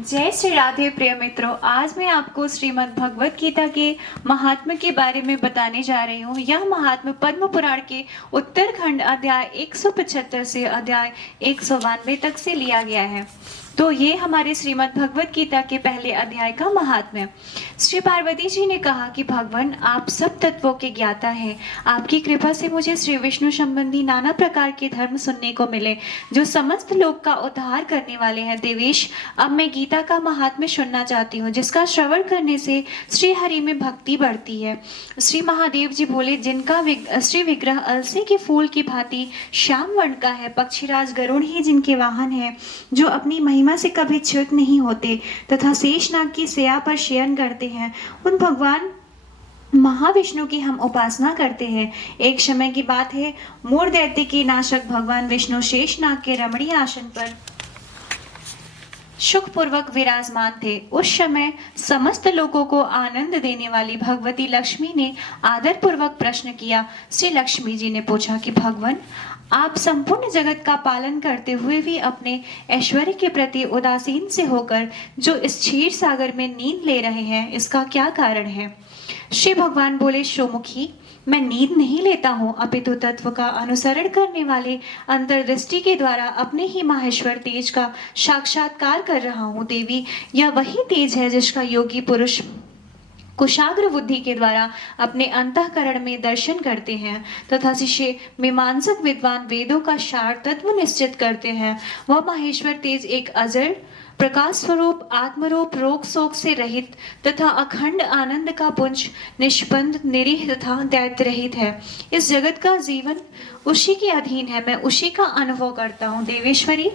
जय श्री राधे प्रिय मित्रों। आज मैं आपको श्रीमद् भगवत गीता के महात्म्य के बारे में बताने जा रही हूँ। यह महात्म्य पद्म पुराण के उत्तरखंड अध्याय 175 से अध्याय 192 तक से लिया गया है। तो ये हमारे श्रीमद् भगवत गीता के पहले अध्याय का महात्म्य। श्री पार्वती जी ने कहा कि भगवान आप सब तत्वों के ज्ञाता हैं। आपकी कृपा से मुझे श्री विष्णु संबंधी नाना प्रकार के धर्म सुनने को मिले जो समस्त लोक का उद्धार करने वाले हैं। देवेश, अब मैं गीता का महात्म्य सुनना चाहती हूँ जिसका श्रवण करने से श्री हरि में भक्ति बढ़ती है। श्री महादेव जी बोले, जिनका श्री विग्रह अलसे के फूल की भांति श्याम वर्ण का है, पक्षीराज गरुड़ ही जिनके वाहन है, जो अपनी महिमा से कभी च्युत नहीं होते तथा शेषनाग की सेया पर शयन करते हैं, उन भगवान महाविष्णु की हम उपासना करते हैं। एक समय की बात है, मूढ़ दैत्य के नाशक भगवान विष्णु शेषनाग के रमणीय आसन पर सुखपूर्वक विराजमान थे। उस समय समस्त लोगों को आनंद देने वाली भगवती लक्ष्मी ने आदर पूर्वक प्रश्न किया। श्री लक्ष्मी जी ने पूछा कि भगवान, आप संपूर्ण जगत का पालन करते हुए भी अपने ऐश्वर्य के प्रति उदासीन से होकर जो इस क्षीर सागर में नींद ले रहे हैं, इसका क्या कारण है? श्री भगवान बोले, शोमुखी, मैं नींद नहीं लेता हूँ, अपितु तत्व का अनुसरण करने वाले अंतर्दृष्टि के द्वारा अपने ही माहेश्वर तेज का साक्षात्कार कर रहा हूँ। देवी, यह वही तेज है जिसका योगी पुरुष कुशाग्र बुद्धि के द्वारा अपने अंतःकरण में दर्शन करते हैं तथा शिष्य मीमांसक विद्वान वेदों का सार तत्व निश्चित करते हैं। वह माहेश्वर तेज एक अजर प्रकाश स्वरूप आत्मरूप रोग शोक से रहित तथा अखंड आनंद का पुंज निष्पन्द निरीह तथा दैत्य रहित है। इस जगत का जीवन उसी के अधीन है, मैं उसी का अनुभव करता हूँ। देवेश्वरी,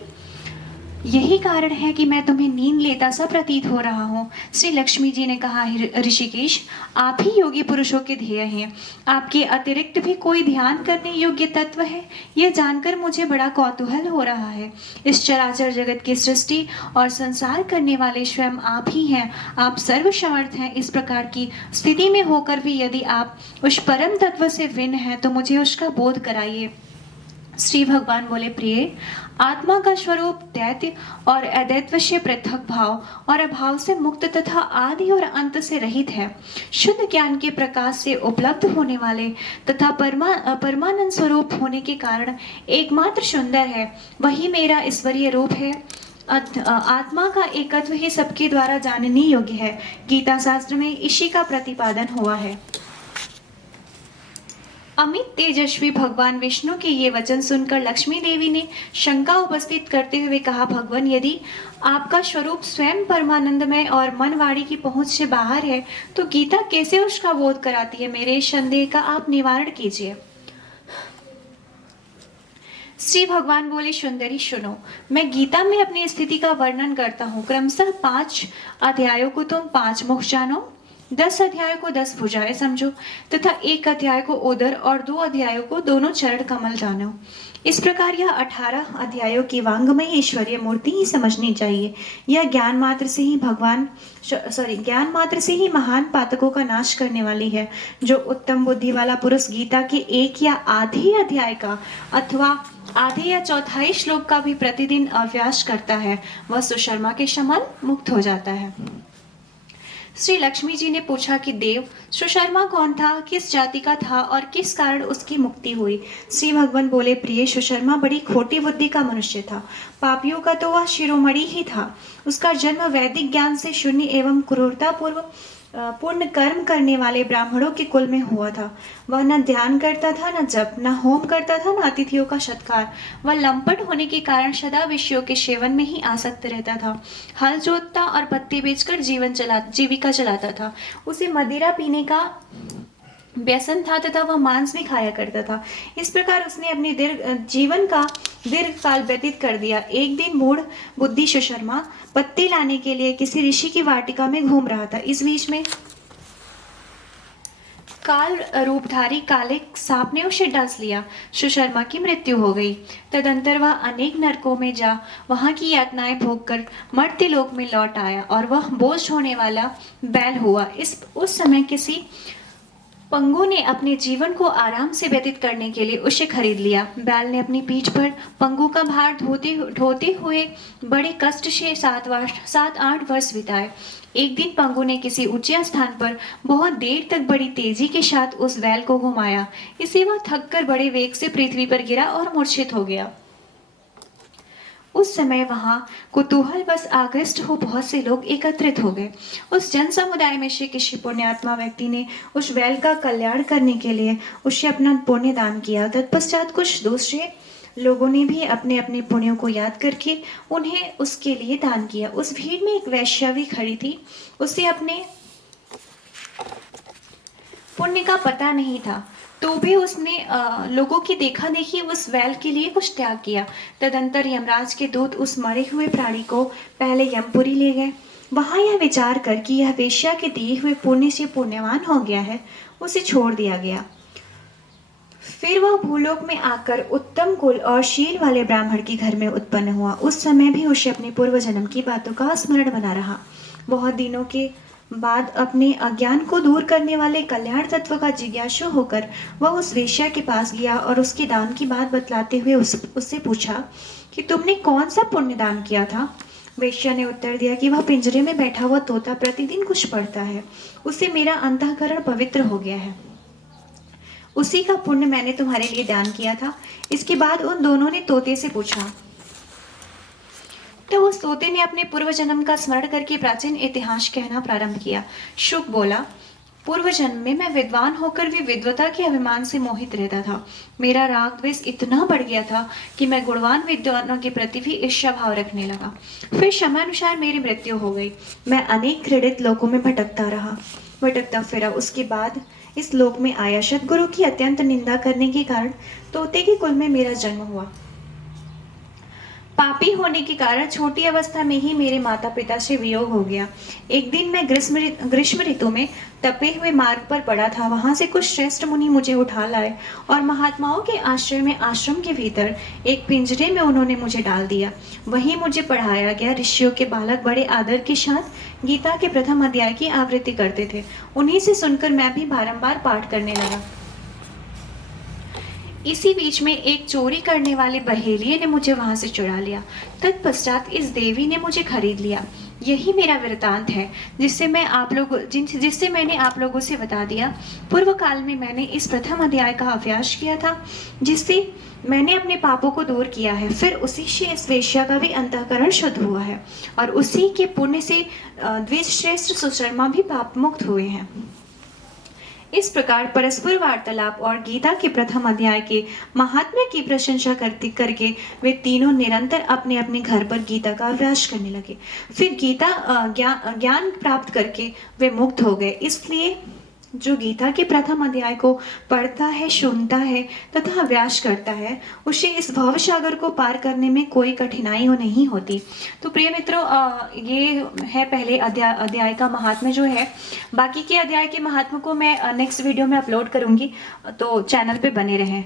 यही कारण है कि मैं तुम्हें नींद लेता सा प्रतीत हो रहा हूँ। श्री लक्ष्मी जी ने कहा, ऋषिकेश, आप ही योगी पुरुषों के ध्येय हैं। आपके अतिरिक्त भी कोई ध्यान करने योग्य तत्व है? यह जानकर मुझे बड़ा कौतूहल हो रहा है। इस चराचर जगत की सृष्टि और संसार करने वाले स्वयं आप ही हैं। आप सर्वसमर्थ हैं। इस प्रकार की स्थिति में होकर भी यदि आप उस परम तत्व से भिन्न हैं तो मुझे उसका बोध कराइए। श्री भगवान बोले, प्रिय, आत्मा का स्वरूप दैत्य और अदैत्व से पृथक भाव और अभाव से मुक्त तथा आदि और अंत से रहित है। शुद्ध ज्ञान के प्रकाश से उपलब्ध होने वाले तथा परमानंद स्वरूप होने के कारण एकमात्र सुंदर है। वही मेरा ईश्वरीय रूप है। आत्मा का एकत्व ही सबके द्वारा जानने योग्य है। गीता शास्त्र में इसी का प्रतिपादन हुआ है। अमित तेजस्वी भगवान विष्णु के ये वचन सुनकर लक्ष्मी देवी ने शंका उपस्थित करते हुए कहा, भगवान, यदि आपका स्वरूप स्वयं परमानंदमय और मनवाड़ी की पहुंच से बाहर है तो गीता कैसे उसका बोध कराती है? मेरे संदेह का आप निवारण कीजिए। श्री भगवान बोले, सुंदरी, सुनो, मैं गीता में अपनी स्थिति का वर्णन करता हूँ। क्रमशः 5 अध्यायों को तुम 5 मुख जानो, 10 अध्यायों को 10 भुजाएं समझो तथा 1 अध्याय को उदर और 2 अध्यायों को दोनों चरण कमल जानो। इस प्रकार यह 18 अध्यायों की वांगमय ईश्वरीय मूर्ति ही समझनी चाहिए। यह ज्ञान मात्र से ही महान पातकों का नाश करने वाली है। जो उत्तम बुद्धि वाला पुरुष गीता के 1 या आधे अध्याय का अथवा आधे या चौथाई श्लोक का भी प्रतिदिन अभ्यास करता है, वह सुशर्मा के समान मुक्त हो जाता है। श्री लक्ष्मी जी ने पूछा कि देव, सुशर्मा कौन था, किस जाति का था और किस कारण उसकी मुक्ति हुई? श्री भगवान बोले, प्रिय, सुशर्मा बड़ी खोटी बुद्धि का मनुष्य था। पापियों का तो वह शिरोमणि ही था। उसका जन्म वैदिक ज्ञान से शून्य एवं क्रूरता पूर्ण कर्म करने वाले ब्राह्मणों के कुल में हुआ था। वह न ध्यान करता था, न जप, न होम करता था, न अतिथियों का सत्कार। वह लंपट होने के कारण सदा विषयों के सेवन में ही आसक्त रहता था। हल जोतता और पत्ते बेचकर जीविका चलाता था। उसे मदिरा पीने का व्यसन था तथा वह मांस भी खाया करता था। इस प्रकार उसने अपने जीवन का दीर्घ काल व्यतीत कर दिया। एक दिन मूढ़ बुद्धि सुशर्मा पत्ते लाने के लिए किसी ऋषि की वाटिका में घूम रहा था। इस बीच में काल रूपधारी काले सांप ने उसे डस लिया। सुशर्मा की मृत्यु हो गई। तदंतर वह अनेक नरकों में जा वहां की यातनाएं भोगकर मर्त्य लोक में लौट आया और वह बोझ होने वाला बैल हुआ। उस समय किसी पंगु ने अपने जीवन को आराम से व्यतीत करने के लिए उसे खरीद लिया। बैल ने अपनी पीठ पर पंगु का भार ढोते हुए बड़े कष्ट से 7-8 वर्ष बिताए। एक दिन पंगु ने किसी ऊंचे स्थान पर बहुत देर तक बड़ी तेजी के साथ उस बैल को घुमाया। इससे वह थककर बड़े वेग से पृथ्वी पर गिरा और मूर्छित हो गया। उस समय वहां कुतूहलवश आकृष्ट हो बहुत से लोग एकत्रित हो गए। उस जन समुदाय में से किसी पुण्यात्मा व्यक्ति ने उस बैल का कल्याण करने के लिए उसे अपना पुण्य दान किया। तत्पश्चात कुछ दूसरे लोगों ने भी अपने अपने पुण्यों को याद करके उन्हें उसके लिए दान किया। उस भीड़ में एक वैश्या भी खड़ी थी। उसे अपने पुण्य का पता नहीं था, तो भी उसने लोगों की देखा देखी उस बैल के लिए कुछ त्याग किया। तदंतर यमराज के दूत उस मरे हुए प्राणी को पहले यमपुरी ले गए। वहां यह विचार कर कि यह वेश्या के दिए हुए पुण्य से पुण्यवान हो गया है, उसे छोड़ दिया गया। फिर वह भूलोक में आकर उत्तम कुल और शील वाले ब्राह्मण के घर में उत्पन्न हुआ। उस समय भी उसे अपने पूर्व जन्म की बातों का स्मरण बना रहा। बहुत दिनों के बाद अपने अज्ञान को दूर करने वाले कल्याण तत्व का जिज्ञासु होकर वह उस वेश्या के पास गया और उसके दान की बात बतलाते हुए उससे पूछा कि तुमने कौन सा पुण्य दान किया था। वेश्या ने उत्तर दिया कि वह पिंजरे में बैठा हुआ तोता प्रतिदिन कुछ पढ़ता है, उससे मेरा अंतःकरण पवित्र हो गया है। उसी का पुण्य मैंने तुम्हारे लिए दान किया था। इसके बाद उन दोनों ने तोते से पूछा, तो उस तोते ने अपने पूर्व जन्म का स्मरण करके प्राचीन इतिहास कहना प्रारंभ किया। शुक बोला, पूर्व जन्म में मैं विद्वान होकर भी विद्वता के अभिमान से मोहित रहता था। मेरा राग द्वेष इतना बढ़ गया था कि मैं गुणवान विद्वानों के प्रति भी ईर्ष्या भाव रखने लगा। फिर समयानुसार मेरी मृत्यु हो गई। मैं अनेक घृणित लोकों में भटकता फिरा। उसके बाद इस लोक में आया। सद्गुरु की अत्यंत निंदा करने के कारण तोते के कुल में मेरा जन्म हुआ। पापी होने के कारण छोटी अवस्था में ही मेरे माता पिता से वियोग हो गया। एक दिन मैं ग्रीष्म ऋतु में तपे हुए मार्ग पर पड़ा था। वहां से कुछ श्रेष्ठ मुनि मुझे उठा लाए और महात्माओं के आश्रय में आश्रम के भीतर एक पिंजरे में उन्होंने मुझे डाल दिया। वहीं मुझे पढ़ाया गया। ऋषियों के बालक बड़े आदर के साथ गीता के प्रथम अध्याय की आवृत्ति करते थे। उन्हीं से सुनकर मैं भी बारंबार पाठ करने लगा। इसी बीच में एक चोरी करने वाले बहेलिये ने मुझे वहां से चुरा लिया। तत्पश्चात इस देवी ने मुझे खरीद लिया। यही मेरा वृतांत है जिससे मैंने आप लोगों से बता दिया। पूर्व काल में मैंने इस प्रथम अध्याय का अभ्यास किया था, जिससे मैंने अपने पापों को दूर किया है। फिर उसी से इस वेश्या का भी अंतःकरण शुद्ध हुआ है और उसी के पुण्य से द्विजश्रेष्ठ सुशर्मा भी पाप मुक्त हुए हैं। इस प्रकार परस्पर वार्तालाप और गीता के प्रथम अध्याय के महात्म्य की प्रशंसा करके वे तीनों निरंतर अपने अपने घर पर गीता का अभ्यास करने लगे। फिर गीता ज्ञान प्राप्त करके वे मुक्त हो गए। इसलिए जो गीता के प्रथम अध्याय को पढ़ता है, सुनता है तथा अभ्यास करता है, उसे इस भव सागर को पार करने में कोई कठिनाई नहीं होती। तो प्रिय मित्रों, ये है पहले अध्याय का महात्म्य जो है। बाकी के अध्याय के महात्म्य को मैं नेक्स्ट वीडियो में अपलोड करूंगी, तो चैनल पे बने रहें।